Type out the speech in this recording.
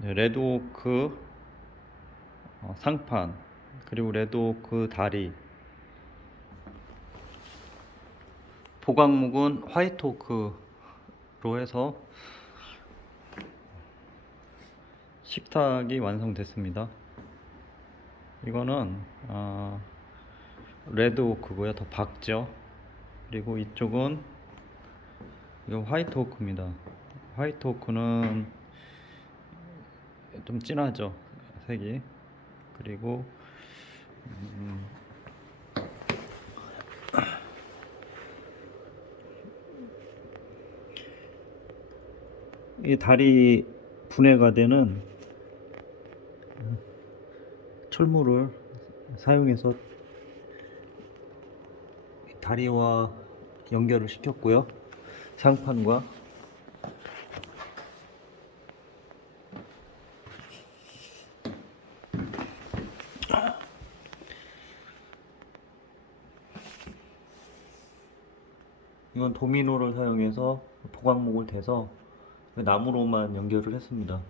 네, 레드오크 어, 상판 그리고 레드오크 다리 보강목은 화이트오크로 해서 식탁이 완성됐습니다. 이거는 어, 레드오크고요. 더 밝죠. 그리고 이쪽은 이거 화이트오크입니다. 화이트오크는 좀 진하죠 색이. 그리고 음, 이 다리 분해가 되는 철물을 사용해서 다리와 연결을 시켰고요. 상판과 이건 도미노를 사용해서 보강목을 대서 나무로만 연결을 했습니다.